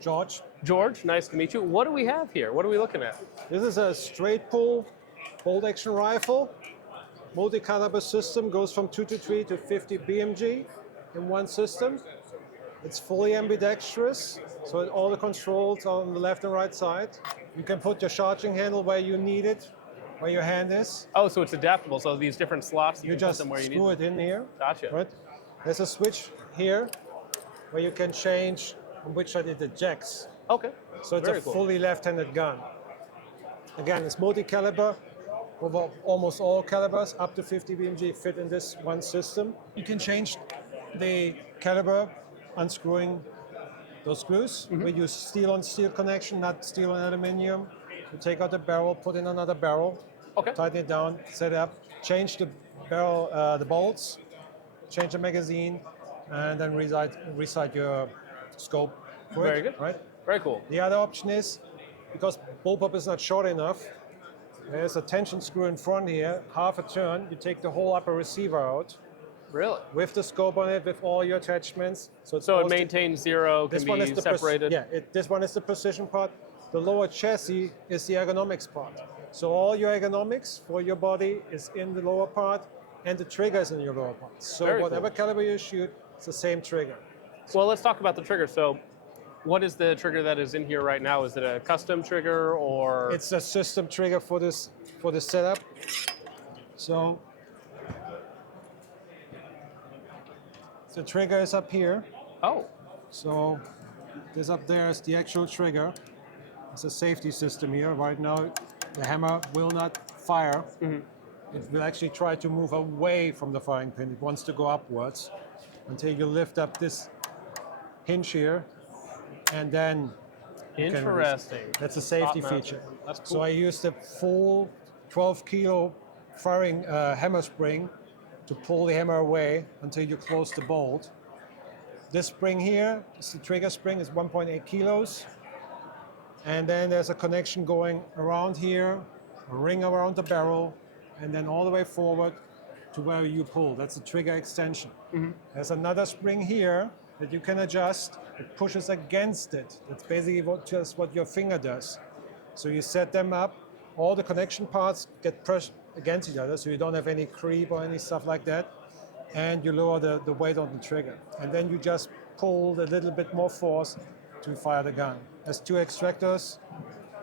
George. George, nice to meet you. What do we have here? What are we looking at? This is a straight pull bolt action rifle. Multi-caliber system, goes from 223 to 50 BMG in one system. It's fully ambidextrous, so all the controls are on the left and right side. You can put your charging handle where you need it, where your hand is. Oh, so it's adaptable. So these different slots, you can just put them where you need screw them. it in here. Gotcha. Right? There's a switch here where you can change on which side it ejects. Okay. So it's Very a cool. fully left-handed gun. Again, it's multi-caliber. Over almost all calibers, up to 50 BMG, fit in this one system. You can change the caliber, unscrewing those screws. We use steel on steel connection, not steel on aluminum. You take out the barrel, put in another barrel, Okay. tighten it down, set it up, change the barrel, the bolts, change the magazine, and then resight your scope for Very it, good. right? Very cool. The other option is, because bullpup is not short enough, there's a tension screw in front here, half a turn, you take the whole upper receiver out Really? with the scope on it, with all your attachments. So So it maintains zero, can one is be the separated. this one is the precision part. The lower chassis is the ergonomics part. So all your ergonomics for your body is in the lower part, and the trigger is in your lower part. So Very whatever cool. caliber you shoot, it's the same trigger. Well, let's talk about the trigger. So what is the trigger that is in here right now? Is it a custom trigger or? It's a system trigger for this setup. So the trigger is up here. Oh, So this up there is the actual trigger. It's a safety system here. Right now, the hammer will not fire. It will actually try to move away from the firing pin. It wants to go upwards until you lift up this hinge here, and then you can release it. interesting. That's a safety Top mounted. feature. That's cool. So I used a full 12 kilo firing hammer spring to pull the hammer away until you close the bolt. This spring here, is the trigger spring, is 1.8 kilos. And then there's a connection going around here, a ring around the barrel, and then all the way forward to where you pull. That's the trigger extension. There's another spring here that you can adjust. It pushes against it. That's basically just what your finger does. So you set them up. All the connection parts get pressed against each other, so you don't have any creep or any stuff like that. And you lower the weight on the trigger. And then you just pull a little bit more force to fire the gun. There's two extractors,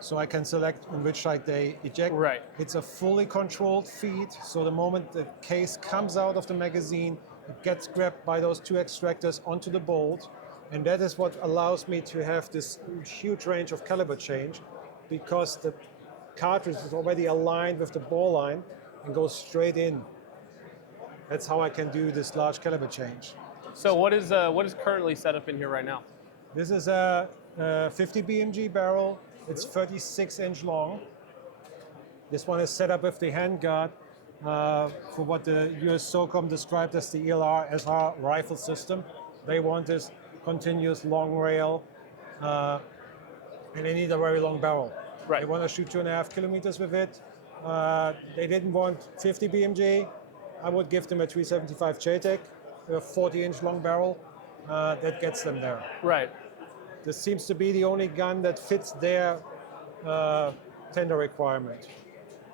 so I can select on which side they eject. Right. It's a fully controlled feed, so the moment the case comes out of the magazine, it gets grabbed by those two extractors onto the bolt, and that is what allows me to have this huge range of caliber change, because the cartridge is already aligned with the ball line and goes straight in. That's how I can do this large caliber change. So what is currently set up in here right now? This is a 50 BMG barrel. It's 36-inch long. This one is set up with the handguard for what the US SOCOM described as the ELR SR rifle system. They want this continuous long rail, and they need a very long barrel. Right. They want to shoot 2.5 kilometers with it. They didn't want 50 BMG. I would give them a 375 JTAC, a 40-inch long barrel. That gets them there. Right. This seems to be the only gun that fits their tender requirement.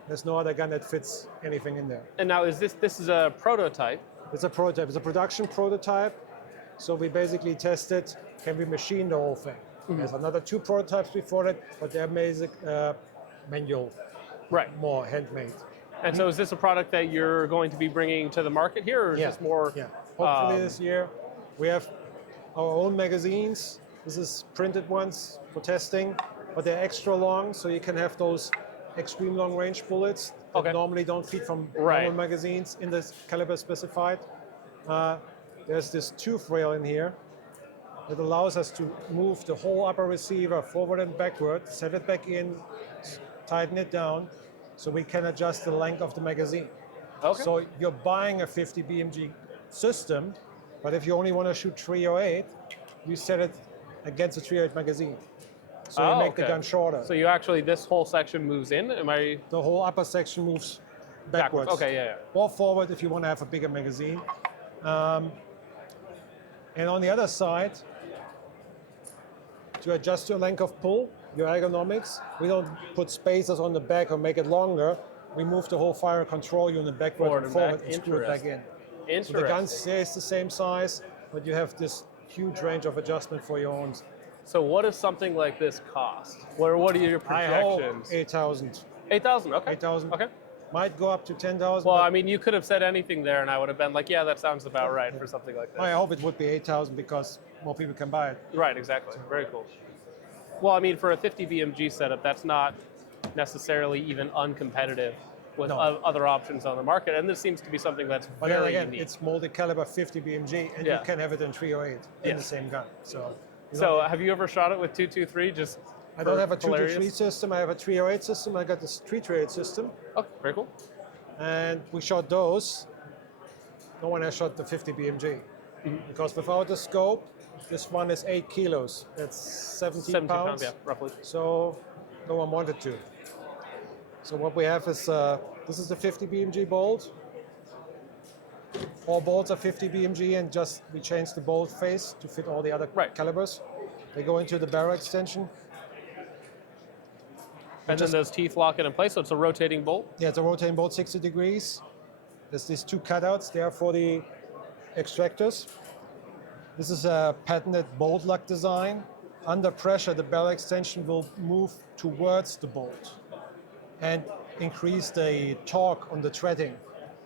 There's no other gun that fits anything in there. And now is this is a prototype? It's a prototype. It's a production prototype. So we basically tested, can we machine the whole thing? There's another 2 prototypes before it, but they're basic manual, Right. more handmade. And so is this a product that you're going to be bringing to the market here, or is this more? Yeah. Hopefully this year. We have our own magazines. This is printed ones for testing, but they're extra long, so you can have those extreme long range bullets that Okay. normally don't fit from Right. normal magazines in the caliber specified. There's this tooth rail in here that allows us to move the whole upper receiver forward and backward, set it back in, tighten it down, so we can adjust the length of the magazine. Okay. So you're buying a 50 BMG system, but if you only want to shoot 308, you set it against a 308 magazine. So you make the gun shorter. So you actually, this whole section moves in, am I? The whole upper section moves backwards. Okay, yeah. Or forward if you want to have a bigger magazine. And on the other side, to adjust your length of pull, your ergonomics. We don't put spacers on the back or make it longer. We move the whole fire control unit backward and forward and screw it back in. So the gun stays the same size, but you have this huge range of adjustment for your own. So what does something like this cost? What are your I hope projections? 8,000. 8,000, okay. 8,000. Okay. Might go up to 10,000. Well, I mean, you could have said anything there, and I would have been like, yeah, that sounds about right for something like this. I hope it would be 8,000 because more people can buy it. Right, exactly. Very cool. Well, I mean, for a 50 BMG setup, that's not necessarily even uncompetitive with No. other options on the market, and this seems to be something that's But then very again, unique. it's multi-caliber 50 BMG, and Yeah. you can have it in 308 in Yes. the same gun. So, So, have you ever shot it with 223? Just I don't have a hilarious? 223 system. I have a 308 system. I got this 338 system, Oh, very cool. and we shot those. No one has shot the 50 BMG because without the scope, this one is 8 kilos. That's 17 pounds. yeah, roughly. So no one wanted to. So what we have is this is the 50 BMG bolt. All bolts are 50 BMG, and just we changed the bolt face to fit all the other Right. calibers. They go into the barrel extension. And then those teeth lock it in place, so it's a rotating bolt. Yeah, it's a rotating bolt 60 degrees. There's these two cutouts there for the extractors. This is a patented bolt lock design. Under pressure, the barrel extension will move towards the bolt and increase the torque on the threading.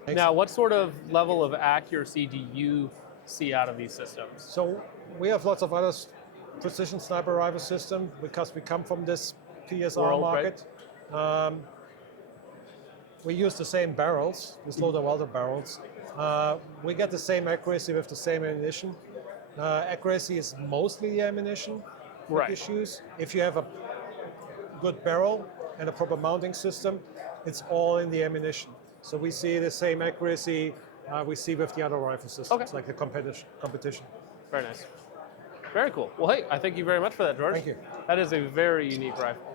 Now, what sort of level of accuracy do you see out of these systems? So we have lots of other precision sniper rifle systems because we come from this PSR World, market. We use the same barrels, these loader welder barrels. We get the same accuracy with the same ammunition. Accuracy is mostly the ammunition Right. issues. If you have a good barrel and a proper mounting system, it's all in the ammunition. So we see the same accuracy we see with the other rifle systems, Okay. like the competition. Very nice. Very cool. Well, hey, I thank you very much for that, George. Thank you. That is a very unique rifle.